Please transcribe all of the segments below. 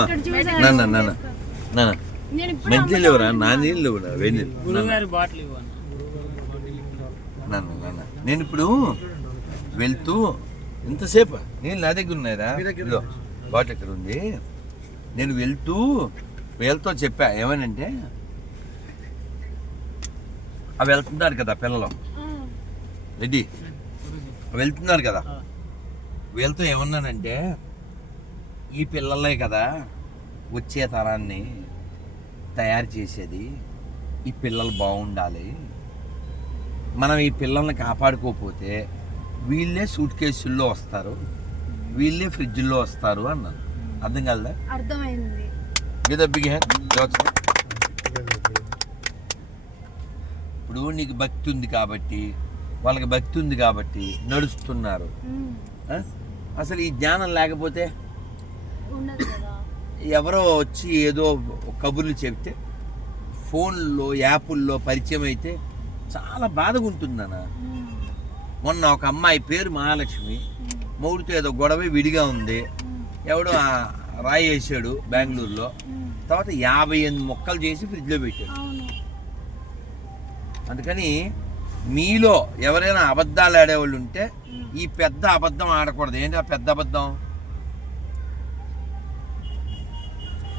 నాన్న నాన్న నాన్న. నేను ఇప్పుడు మంచి లేవురా నా నీళ్ళు నీళ్ళు. నాన్న. నేను ఇప్పుడు వెళ్తూ ఇంతసేపు నీళ్ళు నా దగ్గర ఉన్నాయిరా. బాటిల్ ఇక్కడ ఉంది? నేను వెళ్తూ వీళ్ళతో చెప్పా ఏమనంటే అవి వెళ్తున్నారు కదా పిల్లలు. రెడ్డి వెళ్తున్నారు కదా. వీళ్ళతో ఏమన్నానంటే ఈ పిల్లలే కదా వచ్చే తరాన్ని తయారు చేసేది. ఈ పిల్లలు బాగుండాలి. మనం ఈ పిల్లల్ని కాపాడుకోకపోతే వీళ్ళే సూట్ కేసుల్లో వస్తారు. వీళ్ళే ఫ్రిడ్జ్లో వస్తారు అన్నాను అర్థం కలదా? అర్థమైంది. ఇప్పుడు నీకు భక్తి ఉంది కాబట్టి వాళ్ళకి భక్తి ఉంది కాబట్టి నడుస్తున్నారు? అసలు ఈ జ్ఞానం లేకపోతే కదా ఎవరో వచ్చి ఏదో కబుర్లు చెప్తే ఫోన్లో యాపుల్లో పరిచయం అయితే చాలా బాధగా ఉంటుందన్న ఉమ్. మొన్న ఒక అమ్మాయి పేరు మహాలక్ష్మి మొగుడితో ఏదో గొడవ విడిగా ఉంది. ఎవడో రాయి వేసాడు బెంగళూరులో. తర్వాత యాభై ఎనిమిది మొక్కలు చేసి ఫ్రిడ్జ్లో పెట్టాడు. అందుకని మీలో ఎవరైనా అబద్ధాలు ఆడేవాళ్ళు ఉంటే ఈ పెద్ద అబద్ధం ఆడకూడదు. ఏంటి ఆ పెద్ద అబద్ధం?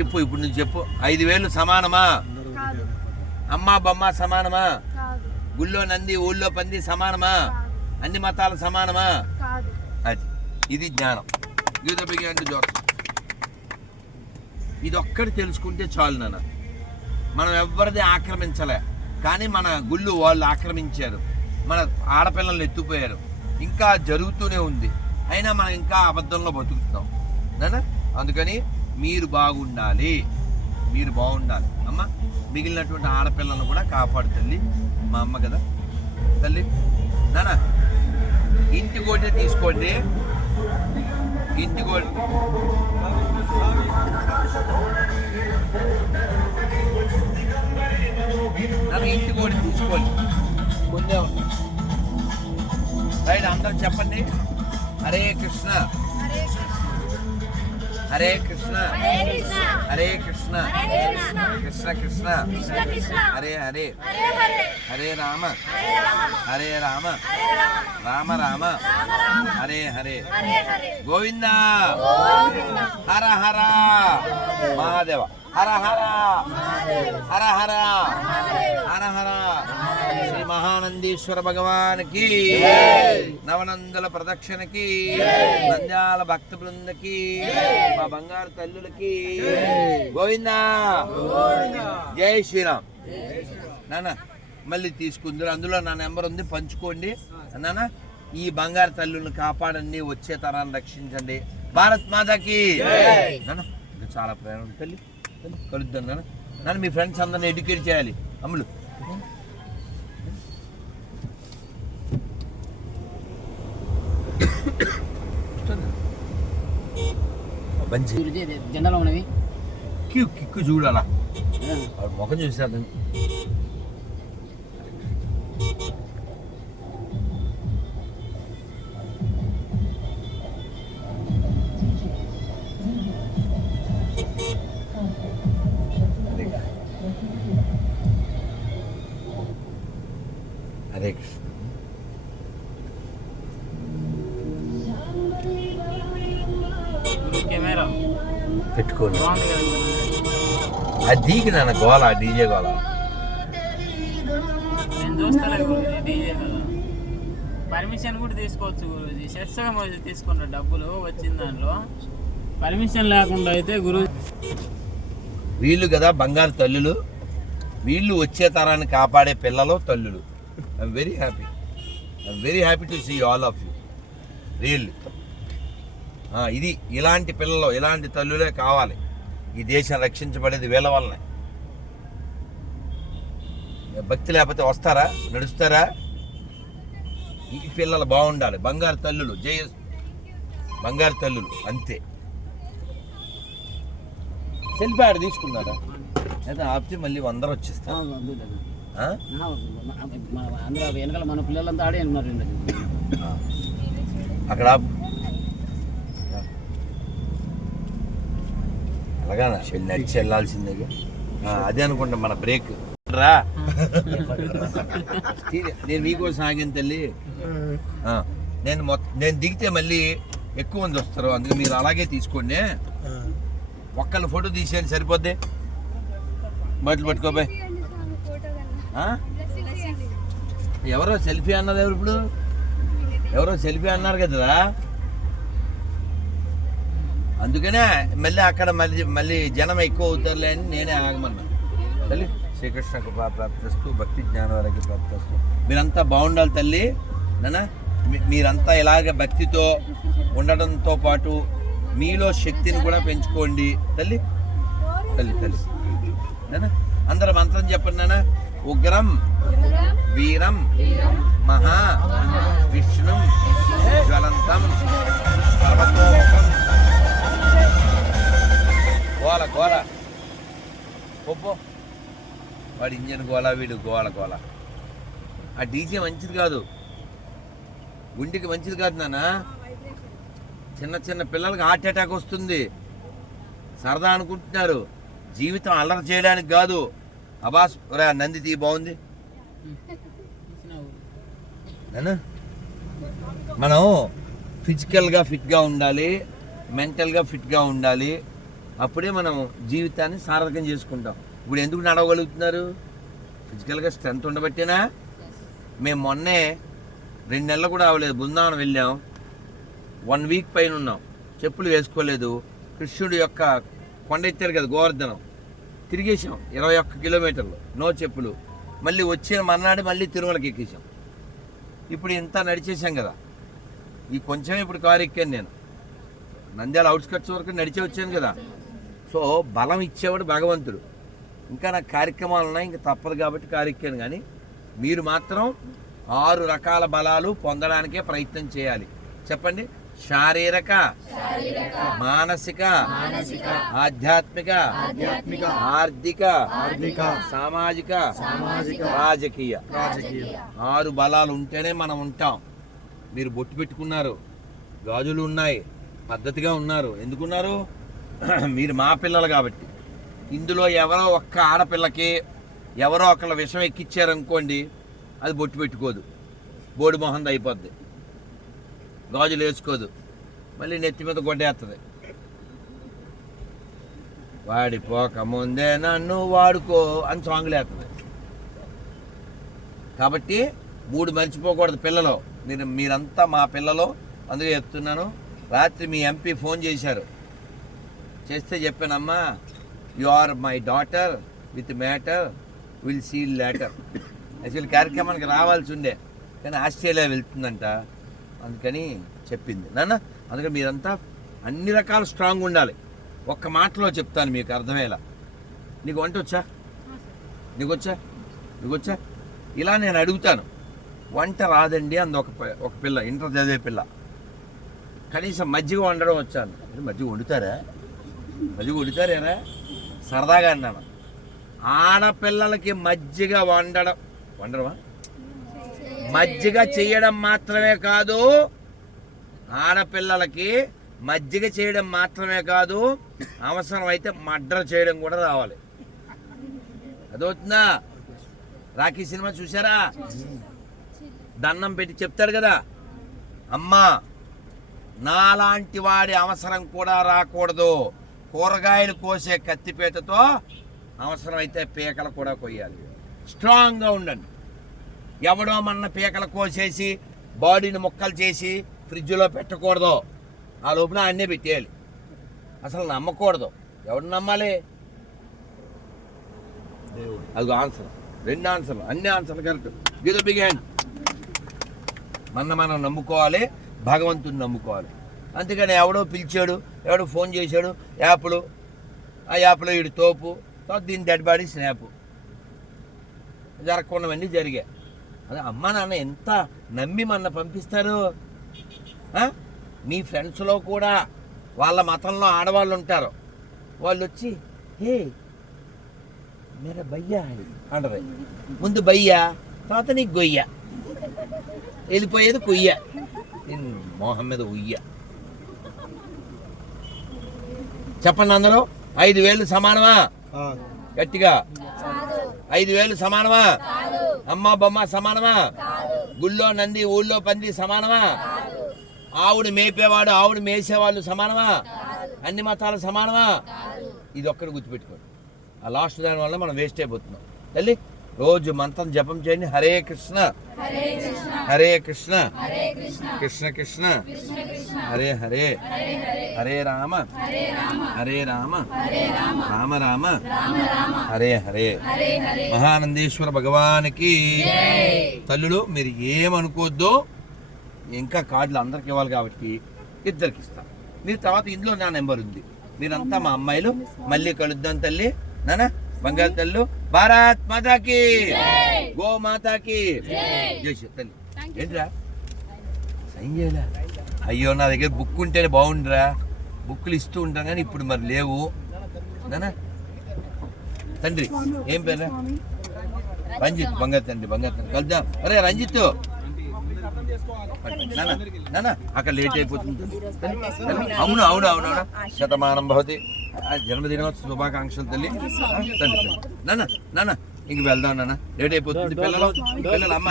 చెప్పు ఇప్పుడు నువ్వు చెప్పు. ఐదు వేలు సమానమా? అమ్మా బొమ్మ సమానమా? గుళ్ళో నంది ఊళ్ళో పంది సమానమా? అన్ని మతాలు సమానమా? అది. ఇది జ్ఞానం. గీత బిగినంటే జోక్ ఇది ఒక్కటి తెలుసుకుంటే చాలు నాన్న. మనం ఎవరిది ఆక్రమించలే. కానీ మన గుళ్ళు వాళ్ళు ఆక్రమించారు. మన ఆడపిల్లల్ని ఎత్తుపోయారు ఇంకా జరుగుతూనే ఉంది. అయినా మనం ఇంకా అబద్ధంలో బతుకుతున్నాం. నాన్న అందుకని మీరు బాగుండాలి. మీరు బాగుండాలి. అమ్మ మిగిలినటువంటి ఆడపిల్లలను కూడా కాపాడు తల్లి. మా అమ్మ కదా. తల్లి నాన్న ఇంటి కోటే తీసుకోండి. ఇంటి కోటి నన్ను ఇంటి కోటి తీసుకోండి. ముందే ఉన్నాయి రైట్ అందరూ చెప్పండి. హరే కృష్ణ. హరే కృష్ణ. హరే కృష్ణ. కృష్ణ కృష్ణ. హరే హరే. హరే రామ. హరే రామ. రామ రామ. హరే హరే. గోవింద. హర హర. మహాదేవ. హర హర. హర హర. హర హర. మహానందీశ్వర భగవానికి నవనందల ప్రదక్షిణకి నంద్యాల భక్త బృందకి మా బంగారు తల్లులకి గోవిందా! జై శ్రీరామ్! నాన్న మళ్ళీ తీసుకుందరు. అందులో నా నెంబర్ ఉంది. పంచుకోండి. నాన్న ఈ బంగారు తల్లులను కాపాడండి. వచ్చే తరాన్ని రక్షించండి. భారత్ మాతాకి! నాన్న చాలా. తల్లి తల్లి, కలుద్దాం నాన్న. నాన్న మీ ఫ్రెండ్స్ అందరిని ఎడ్యుకేట్ చేయాలి. అమ్ములు. బంచి గురుజీ జెండాలో ఉన్నవి కిక్కు కిక్కు చూడాలా వాడు ముఖం చూసాను హరే కృష్ణ పెట్టుకోను. అది దీకి నాన్న గోల డీజే గోల. పర్మిషన్ కూడా తీసుకోవచ్చు గురూజీ. సెట్స్గా మరి తీసుకుంటా డబ్బులు వచ్చిన దాంట్లో. పర్మిషన్ లేకుండా అయితే గురు వీళ్ళు కదా బంగారు తల్లులు. వీళ్ళు వచ్చే తరాన్ని కాపాడే పిల్లలు తల్లులు. I'm very happy I'm very happy to see all of you really ఇది ఇలాంటి పిల్లలు ఇలాంటి తల్లులే కావాలి ఈ దేశం రక్షించబడేది వీళ్ళ వల్లనే భక్తి లేకపోతే వస్తారా నడుస్తారా ఈ పిల్లలు బాగుండాలి బంగారు తల్లులు జయ బంగారు తల్లులు అంతే సెల్ఫీ ఆడ తీసుకున్నారా అయితే ఆపితే మళ్ళీ వందరు వచ్చేస్తా ఆ? అందరూ వెనకాల మన పిల్లలంతా ఆడే ఉన్నారు అక్కడ ఆపు. వెళ్ళి నడిచి వెళ్ళాల్సిందే అదే అనుకుంటా మన బ్రేక్. రా. నేను మీకోసం ఆగిన తల్లి. నేను మొత్తం నేను దిగితే మళ్ళీ ఎక్కువ మంది వస్తారు. అందుకే మీరు అలాగే తీసుకోండి. ఒక్కళ్ళ ఫోటో తీసేయండి సరిపోద్ది? బట్టలు పట్టుకోబాయ్ ఆ? ఎవరో సెల్ఫీ అన్నది ఎవరు ఇప్పుడు? ఎవరో సెల్ఫీ అన్నారు కదరా? అందుకనే మళ్ళీ అక్కడ మళ్ళీ మళ్ళీ జనం ఎక్కువ అవుతారులే అని నేనే ఆగమన్నా. తల్లి శ్రీకృష్ణ కృపా ప్రాప్తిస్తూ భక్తి జ్ఞానవరకి ప్రాప్తిస్తూ. మీరంతా బాగుండాలి తల్లి. నానా మీరంతా ఇలాగ భక్తితో ఉండడంతో పాటు మీలో శక్తిని కూడా పెంచుకోండి. తల్లి తల్లి తల్లి. నానా అందరం మంత్రం చెప్పండి నాన్న. ఉగ్రం వీరం మహా విష్ణు జ్వలంతం. గోల గోల. పొప్పో వాడి ఇంజన్ గోల వీడు గోల గోల. ఆ డీజే మంచిది కాదు. గుండెకి మంచిది కాదు నాన్న. చిన్న చిన్న పిల్లలకి హార్ట్ అటాక్ వస్తుంది. సరదా అనుకుంటున్నారు. జీవితం అల్లరి చేయడానికి కాదు. అబాస్ ఆ నంది తీ బాగుంది. నాన్న మనం ఫిజికల్గా ఫిట్గా ఉండాలి. మెంటల్గా ఫిట్గా ఉండాలి. అప్పుడే మనం జీవితాన్ని సార్థకం చేసుకుంటాం. ఇప్పుడు ఎందుకు నడవగలుగుతున్నారు? ఫిజికల్గా స్ట్రెంత్ ఉండబట్టేనా? మేము మొన్నే రెండు నెలలు కూడా అవ్వలేదు. బృందావనం వెళ్ళాం. వన్ వీక్ పైన ఉన్నాం. చెప్పులు వేసుకోలేదు. కృష్ణుడి యొక్క కొండ ఎత్తారు కదా గోవర్ధనం. తిరిగేసాం ఇరవై ఒక్క కిలోమీటర్లు. నో చెప్పులు. మళ్ళీ వచ్చిన మర్నాడు మళ్ళీ తిరుమలకి ఎక్కేసాం ఇప్పుడు ఇంత నడిచేసాం కదా. ఈ కొంచెం ఇప్పుడు కారు ఎక్కాను నేను. నంద్యాల అవుట్స్కట్స్ వరకు నడిచే వచ్చాను కదా. సో బలం ఇచ్చేవాడు భగవంతుడు. ఇంకా నాకు కార్యక్రమాలు ఉన్నాయి ఇంకా తప్పదు కాబట్టి కార్యక్రమం కానీ మీరు మాత్రం ఆరు రకాల బలాలు పొందడానికే ప్రయత్నం చేయాలి. చెప్పండి? శారీరక మానసిక ఆధ్యాత్మిక ఆధ్యాత్మిక ఆర్థిక ఆర్థిక సామాజిక సామాజిక రాజకీయ రాజకీయ. ఆరు బలాలు ఉంటేనే మనం ఉంటాం. మీరు బొట్టు పెట్టుకున్నారు గాజులు ఉన్నాయి పద్ధతిగా ఉన్నారు. ఎందుకున్నారు? మీరు మా పిల్లలు కాబట్టి. ఇందులో ఎవరో ఒక్క ఆడపిల్లకి ఎవరో ఒకళ్ళ విషం ఎక్కిచ్చారనుకోండి అది బొట్టు పెట్టుకోదు. బోడి మొహంది అయిపోద్ది. గాజులు వేసుకోదు. మళ్ళీ నెత్తి మీద గొడ్డేస్తుంది వాడిపోక ముందే నన్ను వాడుకో అని సాంగ్ వేస్తుంది కాబట్టి మూడు మర్చిపోకూడదు పిల్లలు. మీరు మీరంతా మా పిల్లలు. అందుకే చెప్తున్నాను. రాత్రి మీ ఎంపీ ఫోన్ చేశారు. చేస్తే చెప్పానమ్మా you are my daughter with matter will see later actual కార్యక్రమానికి రావాల్సి ఉండే కానీ ఆస్ట్రేలియా వెళ్తుందంట అందుకని చెప్పింది. నాన్న అందుకని మీరంతా అన్ని రకాల స్ట్రాంగ్ ఉండాలి. ఒక్క మాటలో చెప్తాను మీకు అర్థమయ్యేలా. నీకు వంట వచ్చా? నీకు వచ్చా? నీకు వచ్చా? ఇలా నేను అడుగుతాను. వంట రాదండి అంది ఒక ఒక పిల్ల ఇంటర్ చదివే పిల్ల. కనీసం మజ్జిగ వండడం వచ్చాను. మజ్జిగ వండుతారా? అది కొడతారేరా సరదాగా అన్నాను. ఆడపిల్లలకి మజ్జిగ వండడం. వండడమా మజ్జిగ చేయడం మాత్రమే కాదు ఆడపిల్లలకి మజ్జిగ చేయడం మాత్రమే కాదు అవసరమైతే మర్డర్ చేయడం కూడా రావాలి. అదవుతుందా? రాఖీ సినిమా చూసారా దండం పెట్టి చెప్తాడు కదా అమ్మా నాలాంటి వాడి అవసరం కూడా రాకూడదు. కూరగాయలు కోసే కత్తిపీటతో అవసరమైతే పీకలు కూడా కొయ్యాలి. స్ట్రాంగ్గా ఉండండి. ఎవడో మన పీకలు కోసేసి బాడీని ముక్కలు చేసి ఫ్రిడ్జ్లో పెట్టకూడదు. ఆ లోపల అన్నీ పెట్టేయాలి. అసలు నమ్మకూడదు. ఎవడు నమ్మాలి? అది ఆన్సర్. రెండు ఆన్సర్లు. అన్ని ఆన్సర్లు కరెక్ట్. గిద big hand. మన మనం నమ్ముకోవాలి భగవంతుని నమ్ముకోవాలి. అందుకని ఎవడో పిలిచాడు ఎవడు ఫోన్ చేశాడు? యాప్లు. ఆ యాప్లో వీడు తోపు. తర్వాత దీని డెడ్ బాడీ స్నాప్ జరగకుండావన్నీ జరిగాయి. అదే అమ్మ నాన్న ఎంత నమ్మి మన పంపిస్తారు? మీ ఫ్రెండ్స్లో కూడా వాళ్ళ మతంలో ఆడవాళ్ళు ఉంటారు. వాళ్ళు వచ్చి హే మేరా భయ్యా అంటారు. ముందు భయ్యా తర్వాత నీకు గొయ్య. వెళ్ళిపోయేది కొయ్య. మొహం మీద ఉయ్య. చెప్పండి అందరూ. ఐదు వేలు సమానమా? ఆ, గట్టిగా. ఐదు వేలు సమానమా? అమ్మ బొమ్మ సమానమా? గుళ్ళో నంది ఊళ్ళో పంది సమానమా? ఆవుడు మేపేవాడు ఆవుడు మేసేవాళ్ళు సమానమా? అన్ని మతాలు సమానమా? ఇది ఒక్కటి గుర్తుపెట్టుకోండి. ఆ లాస్ట్ దాని వల్ల మనం వేస్ట్ అయిపోతున్నాం తల్లి? రోజు మంత్రం జపం చేయండి. హరే కృష్ణ. హరే కృష్ణ. కృష్ణ. కృష్ణ. హరే హరే. హరే రామ. హరే రామ. రామ. రామ. హరే హరే. మహానందేశ్వర భగవానికి తల్లులు మీరు ఏమనుకోవద్దో ఇంకా కార్డులు అందరికి ఇవ్వాలి కాబట్టి ఇద్దరికి ఇస్తాం. మీరు తర్వాత ఇందులో నా నెంబర్ ఉంది. మీరంతా మా అమ్మాయిలు మళ్ళీ కలుద్దాం తల్లి. నానా? బంగారు తల్లు భారత్ మాతాకి. గో మాతాకి జై. తల్లి. ఏంట్రా? సైన్ చేయలే. అయ్యో నా దగ్గర బుక్ ఉంటేనే బాగుండిరా. బుక్లు ఇస్తూ ఉంటాం కానీ ఇప్పుడు మరి లేవు. నానా? తండ్రి ఏం పేరు? రంజిత్ బంగారు తండ్రి బంగారు తండ్రి. కలుద్దాం. అరే రంజిత్. అక్కడ లేట్ అయిపోతుంది. అవును అవును అవును అవును. శతమానం భవతి. ఆ, జన్మదినోత్సవ శుభాకాంక్షలు తల్లి. తండ్రి. నాన్న నాన్న ఇంక వెళ్దాం నాన్న లేట్ అయిపోతుంది. పిల్లలు పిల్లలు అమ్మ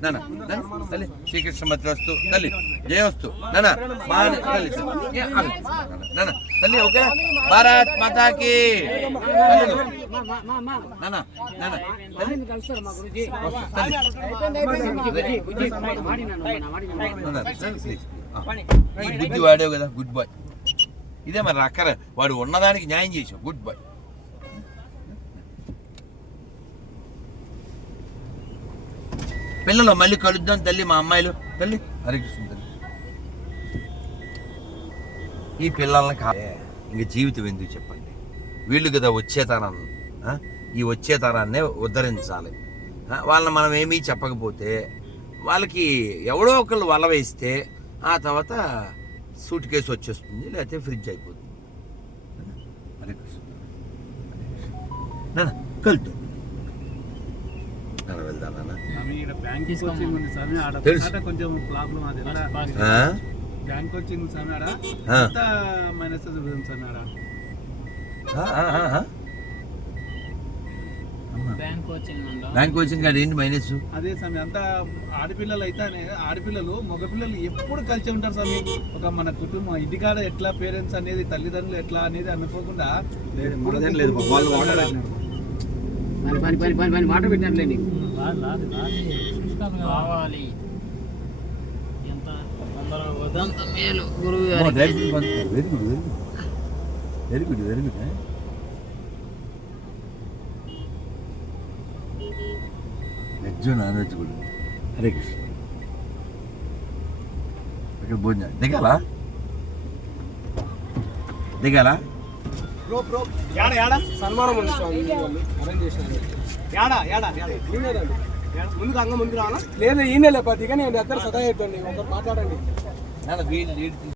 హరే కృష్ణ తల్లి. శ్రీకృష్ణ మధ్య వస్తు తల్లి జయ వస్తు నాన్న మా తల్లి తల్లి. తల్లి ఓకే భారత్ మాతాకి తల్లులు. నాన్న బుద్ధి వాడావు కదా గుడ్ బాయ్ ఇదే మరి అక్కర వాడు ఉన్నదానికి న్యాయం చేసావు గుడ్ బాయ్ పిల్లలు మళ్ళీ కలుద్దాం తల్లి మా అమ్మాయిలు. తల్లి హరికృష్ణ తల్లి. ఈ పిల్లల్ని కా ఇంక జీవితం ఎందుకు చెప్పండి? వీళ్ళు కదా వచ్చే ఈ వచ్చే తరాన్నే ఉద్ధరించాలి వాళ్ళని మనం ఏమీ చెప్పకపోతే వాళ్ళకి ఎవడో ఒకళ్ళు వల వేస్తే ఆ తర్వాత సూట్ కేసు వచ్చేస్తుంది లేకపోతే ఫ్రిడ్జ్ అయిపోతుంది. హరే కలుద్దాం. నాన్న వెళ్దాం నాన్న స్వామి, ఈడ బ్యాంక్ కోచింగ్ కాదు ఏంటి మైనస్ అదే స్వామి అంతా ఆడపిల్లలు అయితేనే ఆడపిల్లలు మగపిల్లలు ఎప్పుడు కలిసి ఉంటారు స్వామి ఒక మన కుటుంబం ఇంటికాడ ఎట్లా పేరెంట్స్ అనేది తల్లిదండ్రులు ఎట్లా అనేది అనుకోకుండా లేదు వాళ్ళు వాటర్ కావాలి. ఎంత తొందరగా అంత మేలు గురువు గారికి. Very good very good very good very good veg non veg కూడా. హరే కృష్ణ ఇక్కడ భోజనం దిగాల? దిగాల? యాడ యాడ? సన్మానం ఉంది స్వామి. వాళ్ళు అరేంజ్ చేసినారు యాడ యాడ యాడ? నేనేదండి ముందుకు అంగ ముందుకు రావాలా? లేదు ఈ నెల పదిగా నేను దగ్గర సదా అవుతుంది ఒకరు మాట్లాడండి.